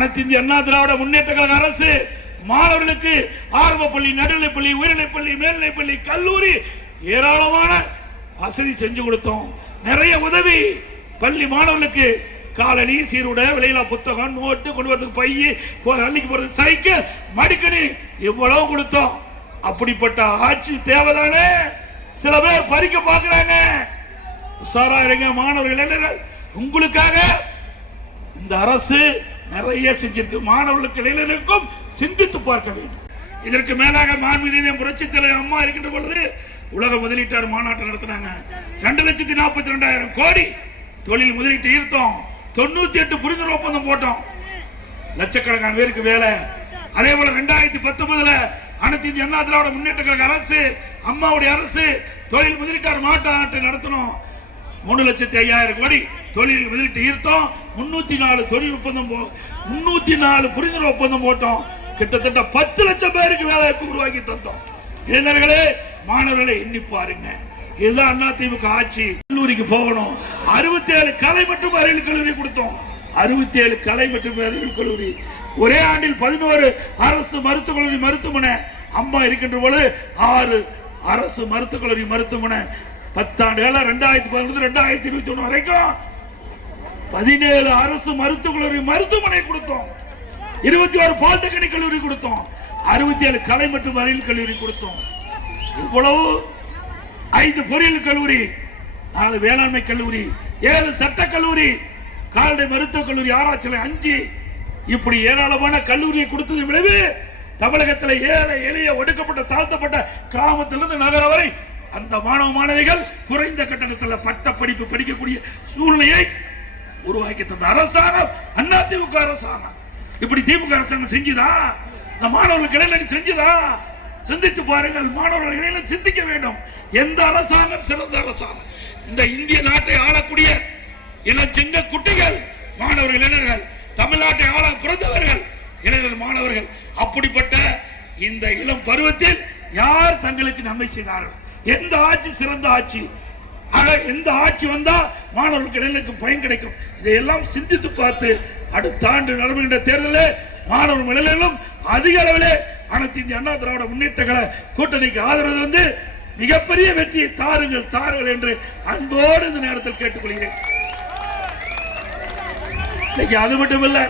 அனைத்து இந்திய அண்ணா திராவிட முன்னேற்ற கழக அரசு மாணவர்களுக்கு ஆரம்ப பள்ளி நடுநிலைப் பள்ளி உயர்நிலைப் பள்ளி கல்லூரி ஏராளமான வசதி செஞ்சு கொடுத்தோம். நிறைய உதவி பள்ளி மாணவர்களுக்கு. காலனி சீருடை விலையில்லா புத்தகம் நோட்டு கொண்டு வரதுக்கு பைய பள்ளிக்கு போறது சைக்கிள் மடிக்கணி இவ்வளவு கொடுத்தோம். அப்படிப்பட்ட ஆட்சி தேவைதானே? சில பேர் பறிக்க பார்க்கறாங்க. உஷாரா இருங்க மாணவர்கள் இளைஞர்கள் உங்களுக்காக இந்த அரசு நிறைய செஞ்சிருக்கு. மாணவர்களுக்கு இளைஞர்களுக்கும் சிந்தித்து பார்க்க வேண்டும். இதற்கு மேலாக மாண்புமிகு புரட்சி தலைவர் அம்மா இருக்கின்ற பொழுது உலக முதலீட்டார் மாநாட்டை நடத்தினாங்க. ரெண்டு லட்சத்தி நாற்பத்தி ரெண்டாயிரம் கோடி தொழில் முதலீட்டு ஈர்த்தோம். தொண்ணூத்தி எட்டு புரிந்துணர்வு ஒப்பந்தம் போட்டோம். லட்சக்கணக்கான பேருக்கு வேலை. அதே போல ரெண்டாயிரத்தி பத்தொன்பதுல அனைத்து இந்திய அண்ணா திராவிட முன்னேற்ற கழக அரசு அம்மாவுடைய அரசு தொழில் முதலீட்டாளர் மாநாட்டை நடத்தணும் மூணு லட்சத்தி ஐயாயிரம் கோடி தொழில் முதலீட்டு ஈர்த்தோம். முன்னூத்தி நாலு தொழில் ஒப்பந்தம் போ முன்னூத்தி நாலு புரிந்துணர்வு ஒப்பந்தம் போட்டோம். கிட்டத்தட்ட பத்து லட்சம் பேருக்கு வேலை வாய்ப்பு உருவாக்கி தந்தோம். இளைஞர்களே மாணவர்களை எண்ணி பாருங்க. இதுதான் அண்ணா ஆட்சி. கல்லூரிக்கு போகணும். அறுபத்தி ஏழு கலை மற்றும் அறிவியல் கல்லூரி கொடுத்தோம். அறுபத்தி ஏழு கலை மற்றும் அறிவியல் கல்லூரி. ஒரே ஆண்டில் பதினோரு அரசு மருத்துவக் கல்லூரி மருத்துவமனை. அம்மா இருக்கின்ற போது ஆறு அரசு மருத்துவக் கல்லூரி மருத்துவமனை. பத்தாண்டு காலம் ரெண்டாயிரத்தி பதினொன்று ரெண்டாயிரத்தி இருபத்தி ஒண்ணு வரைக்கும் பதினேழு அரசு மருத்துவக் கல்லூரி மருத்துவமனை கொடுத்தோம். இருபத்தி ஒரு பாலிடெக்னிக் கல்லூரி கொடுத்தோம். அறுபத்தி ஏழு கலை மற்றும் அறிவியல் கல்லூரி கொடுத்தோம். இவ்வளவு ஐந்து பொறியியல் கல்லூரி நாலு வேளாண்மை கல்லூரி ஏழு சட்ட கல்லூரி கால்நடை மருத்துவக் கல்லூரி ஆராய்ச்சி அஞ்சு. இப்படி ஏராளமான கல்லூரியை கொடுத்தது விளைவு தமிழகத்தில் ஏழை எளிய ஒடுக்கப்பட்ட தாழ்த்தப்பட்ட கிராமத்திலிருந்து நகரம் வரை அந்த மாணவ மாணவிகள் குறைந்த கட்டணத்தில் பட்ட படிப்பு படிக்கக்கூடிய சூழ்நிலையை உருவாக்கி தந்த அரசாங்கம் அண்ணா திமுக அரசாங்கம். இப்படி திமுக அரசாங்கம் செஞ்சுதா? இந்த மாணவர்களுக்கு இடையில செஞ்சுதா? சிந்தித்து பாருங்கள் மாணவர்கள் இடையில சிந்திக்க வேண்டும். எந்த அரசாங்கம் சிறந்த அரசாங்கம். இந்த இந்திய நாட்டை ஆளக்கூடிய இளச்சிங்க குட்டிகள் மாணவர்கள் இளைஞர்கள் தமிழ்நாட்டை ஆள பிறந்தவர்கள் இளைஞர் மாணவர்கள். அப்படிப்பட்ட இந்த இளம் பருவத்தில் யார் தங்களுக்கு நன்மை செய்தார்கள்? எந்த ஆட்சி சிறந்த ஆட்சி? ஆக எந்த ஆட்சி வந்தா மாணவர்களுக்கு இளைஞருக்கு பயன் கிடைக்கும். இதையெல்லாம் சிந்தித்து பார்த்து அடுத்த ஆண்டு நடைபெறுகின்ற தேர்தலில் மாணவர் இளைஞர்களும் அதிக அளவிலே அனைத்து இந்திய அண்ணா திராவிட முன்னேற்ற கழக கூட்டணிக்கு ஆதரவு வந்து மிகப்பெரிய வெற்றியை தாருங்கள் தாருங்கள் என்று அன்போடு இந்த நேரத்தில் கேட்டுக்கொள்கிறேன். இன்னைக்கு அது மட்டும் இல்லை